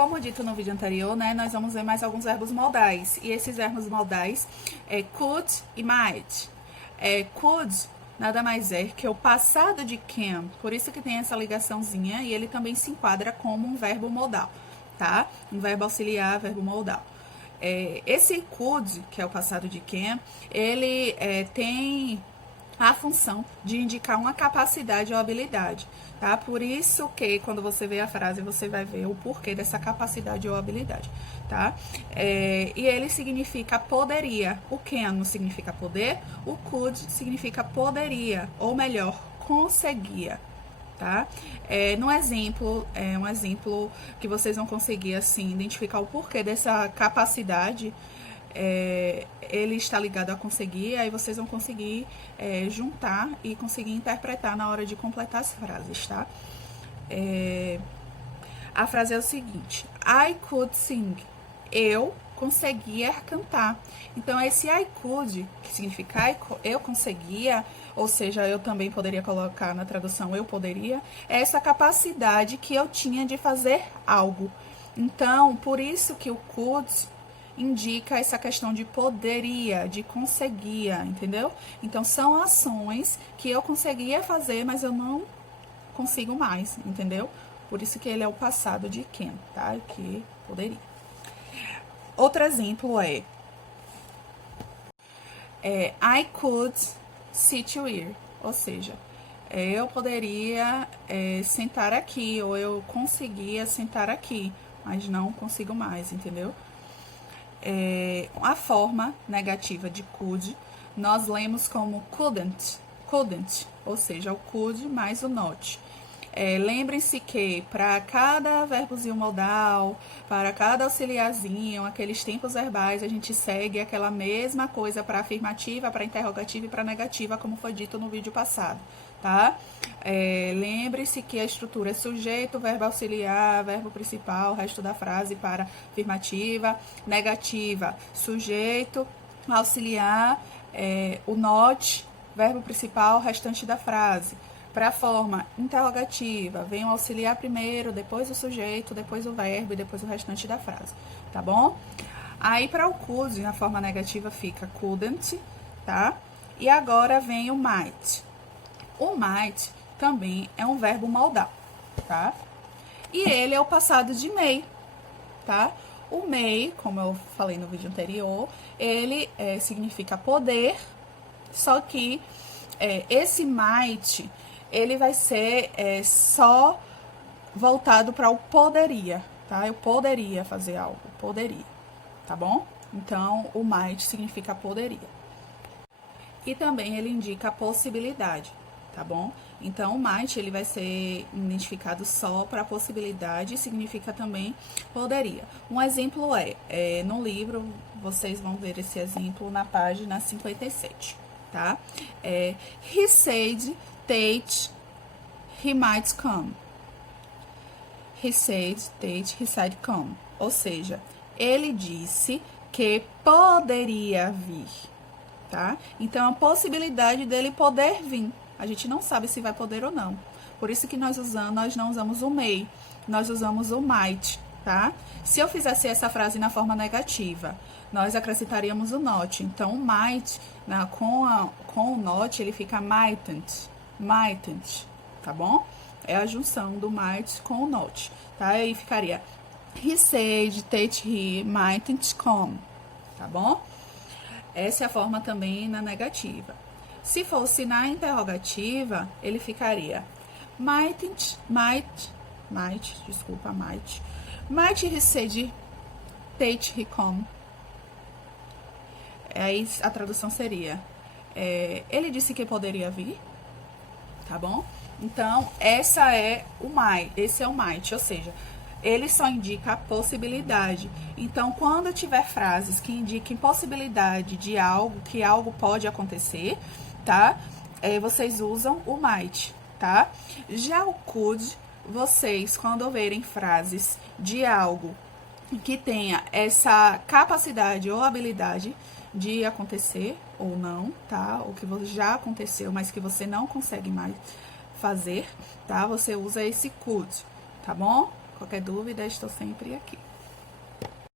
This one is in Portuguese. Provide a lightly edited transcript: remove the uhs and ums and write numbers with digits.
como dito no vídeo anterior, né, nós vamos ver mais alguns verbos modais. E esses verbos modais é could e might. Could nada mais é que o passado de can, por isso que tem essa ligaçãozinha, e ele também se enquadra como um verbo modal, tá? Um verbo auxiliar, verbo modal. Esse could, que é o passado de can, ele tem a função de indicar uma capacidade ou habilidade, tá? Por isso que quando você vê a frase, você vai ver o porquê dessa capacidade ou habilidade, tá? E ele significa poderia. O can não significa poder, o could significa poderia, ou melhor, conseguia, tá? No exemplo, um exemplo que vocês vão conseguir, assim, identificar o porquê dessa capacidade, ele está ligado a conseguir, aí vocês vão conseguir juntar e conseguir interpretar na hora de completar as frases, tá? A frase é o seguinte: I could sing. Eu conseguia cantar. Então, esse I could, que significa eu conseguia, ou seja, eu também poderia colocar na tradução eu poderia, é essa capacidade que eu tinha de fazer algo. Então, por isso que o could indica essa questão de poderia, de conseguia, entendeu? Então, são ações que eu conseguia fazer, mas eu não consigo mais, entendeu? Por isso que ele é o passado de can, tá? Que poderia. Outro exemplo I could sit here, ou seja, eu poderia sentar aqui, ou eu conseguia sentar aqui, mas não consigo mais, entendeu? A forma negativa de could, nós lemos como couldn't, ou seja, o could mais o not. Lembrem-se que para cada verbozinho modal, para cada auxiliarzinho, aqueles tempos verbais, a gente segue aquela mesma coisa para afirmativa, para interrogativa e para negativa, como foi dito no vídeo passado, tá? Lembre-se que a estrutura é sujeito, verbo auxiliar, verbo principal, resto da frase para afirmativa, negativa, sujeito, auxiliar, o not, verbo principal, restante da frase. Para a forma interrogativa, vem o auxiliar primeiro, depois o sujeito, depois o verbo e depois o restante da frase, tá bom? Aí, para o could, na forma negativa, fica couldn't, tá? E agora vem o might. O might também é um verbo modal, tá? E ele é o passado de may, tá? O may, como eu falei no vídeo anterior, ele significa poder, só que esse might, ele vai ser só voltado para o poderia, tá? Eu poderia fazer algo, poderia, tá bom? Então, o might significa poderia. E também ele indica a possibilidade, tá bom? Então, o might, ele vai ser identificado só para possibilidade e significa também poderia. Um exemplo no livro, vocês vão ver esse exemplo na página 57, tá? He said that he might come. He said that he said come. Ou seja, ele disse que poderia vir, tá? Então, a possibilidade dele poder vir. A gente não sabe se vai poder ou não. Por isso que nós não usamos o may, nós usamos o might, tá? Se eu fizesse essa frase na forma negativa, nós acrescentaríamos o not. Então, o might, com o not, ele fica mightn't, tá bom? É a junção do might com o not, tá? Aí ficaria he said that he mightn't come, tá bom? Essa é a forma também na negativa. Se fosse na interrogativa, ele ficaria might he said that he come. Aí a tradução seria ele disse que poderia vir, tá bom? Então, esse é o might, ou seja, ele só indica a possibilidade. Então, quando tiver frases que indiquem possibilidade de algo, que algo pode acontecer, tá? Vocês usam o might, tá? Já o could, vocês, quando verem frases de algo que tenha essa capacidade ou habilidade de acontecer ou não, tá? O que já aconteceu, mas que você não consegue mais fazer, tá? Você usa esse could, tá bom? Qualquer dúvida, estou sempre aqui.